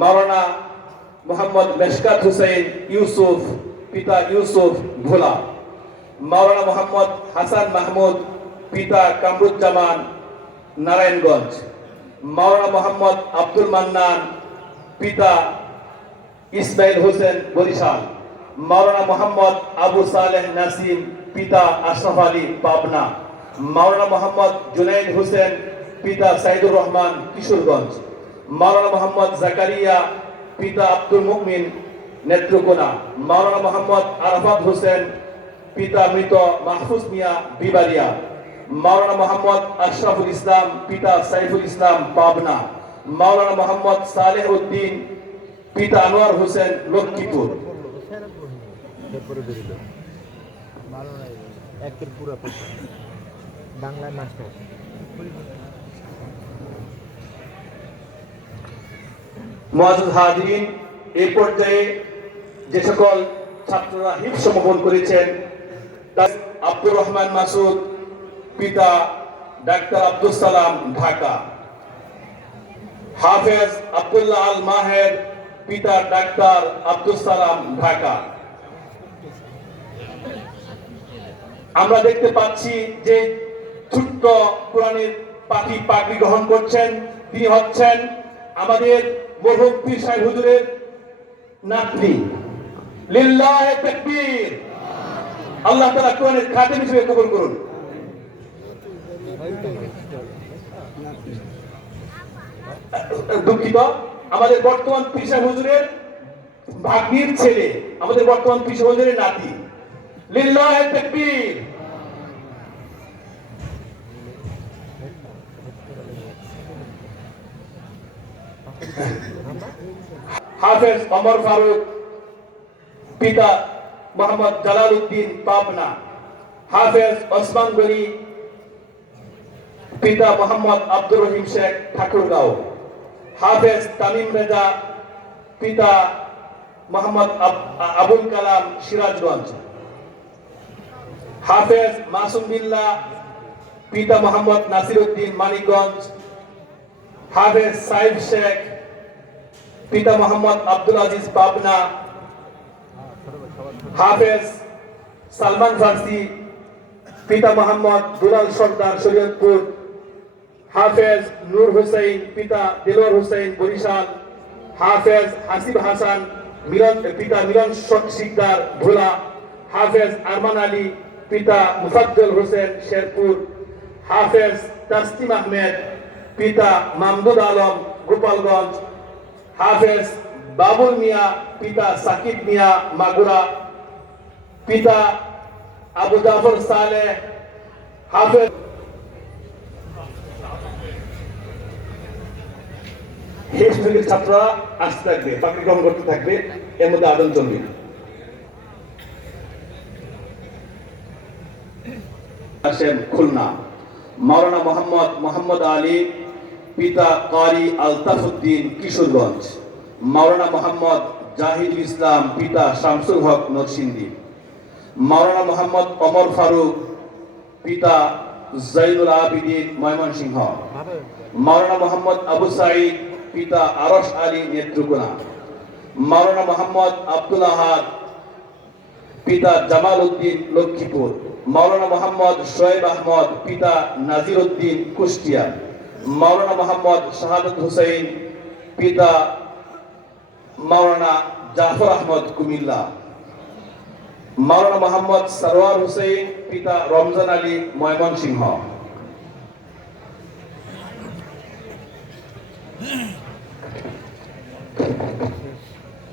মাওলানা মোহাম্মদ মেশকাত হুসেন ইউসুফ, পিতা ইউসুফ ভোলা, মাওলানা মোহাম্মদ হাসান মাহমুদ, পিতা কামরুজ্জামান নারায়ণগঞ্জ, মাওলানা মোহাম্মদ আব্দুল মান্নান, পিতা ইসমাইল হোসেন বরিশাল, মাওলানা মোহাম্মদ আবু সালেহ নাসিম, পিতা আশরাফ আলী পাবনা, মাওলানা মোহাম্মদ জুনাইদ হোসেন, পিতা সাইদুর রহমান কিশোরগঞ্জ। মাওলানা মোহাম্মদ জাকারিয়া, পিতা আব্দুল মুকমিন নেত্রকোনা। মাওলানা মোহাম্মদ আরাফাত হোসেন, পিতা মৃত মাহফুজ মিয়া বিবারিয়া মাওলানা মোহাম্মদ আশরাফুল ইসলাম, পিতা সাইফুল ইসলাম পাবনা। মাওলানা মোহাম্মদ সালেহ উদ্দিন পিতা আনোয়ার হোসেন লক্ষ্মীপুর। বাংলায় মাস্টার। মহাজুদ হাজিরিন এই পর্যায়ে যে সকল ছাত্ররা হিপ সমাপন করেছেন আব্দুর রহমান মাসুদ, পিতা ডাক্তার আব্দুল সালাম, ঢাকা। হাফেজ আব্দুল্লাহ আল মাহের, পিতা ডাক্তার আব্দুল সালাম, ঢাকা। আমরা দেখতে পাচ্ছি যে ছোট্ট কোরআনের পাখি পাখি গ্রহণ করছেন, তিনি হচ্ছেন আমাদের মরহুম পীর সাহেব হুজুরের নাতনি। লিল্লাহে তাকবীর। আল্লাহ তাআলা কোরআনের খাদেম হিসেবে কবুল করুন। দুঃখিত, আমাদের বর্তমান সাহেব হুজুরের ভাগ্নির ছেলে, আমাদের বর্তমান সাহেব হুজুরের নাতি। লিল্লাহে তাকবীর। হাফেজ অমর ফারুক, পিতা মোহাম্মদ জালাল পাবনা। হাফেজ ওসমান গনি, পিতা মোহাম্মদ আব্দুর রহিম শেখ ঠাকুরগাঁও। হাফেজ তামিম রেজা, পিতা মোহাম্মদ আবুল কালাম সিরাজগঞ্জ। হাফেজ মাসুম বিল্লাহ পিতা মোহাম্মদ নাসির উদ্দিন মানিকগঞ্জ। হাফেজ সাইফ শেখ পিতা মোহাম্মদ আব্দুল আজিজ পাবনা হাফেজ সালমান ফার্সি, পিতা মোহাম্মদ দুলাল সর্দার শরীয়তপুর, হাফেজ নূর হুসাইন, পিতা দিলওয়ার হুসাইন বরিশাল, হাফেজ হাসিব হাসান, মিলন, পিতা মিলন শিকদার ভোলা, হাফেজ আরমান আলী, পিতা মুফাদ্দল হোসেন শেরপুর, হাফেজ তাসলিম আহমেদ, পিতা মামদুদ আলম গোপালগঞ্জ হাফেজ বাবুল মিয়া, পিতা সাকিব মিয়া মাগুরা, পিতা আবু জাফর সালে, হাফেজ এই ছাত্ররা আসতে থাকবে, চাকরি গ্রহণ করতে থাকবে, এর মধ্যে আদান চলবে আসেন খুলনা। মাওলানা মোহাম্মদ মোহাম্মদ আলী পিতা কারি আলতাফুদ্দিন কিশোরগঞ্জ, মাওলানা মোহাম্মদ জাহিদুল ইসলাম পিতা শামসুল হক নরসিংদী, মাওলানা মোহাম্মদ অমর ফারুক পিতা জাইনুল আবিদিন ময়মনসিংহ, মাওলানা মোহাম্মদ আবু সাঈদ পিতা আরশ আলী নেত্রকোনা, মাওলানা মোহাম্মদ আব্দুল আহাদ পিতা জামাল উদ্দিন লক্ষ্মীপুর, মাওলানা মোহাম্মদ শোয়েব আহমদ পিতা নাজির উদ্দিন কুষ্টিয়া। মাওলানা মোহাম্মদ শাহাদুদ হুসাইন, পিতা মাওলানা জাফর আহমদ কুমিল্লা। মাওলানা মোহাম্মদ সরোয়ার হুসেন পিতা রমজান আলী ময়মনসিংহ।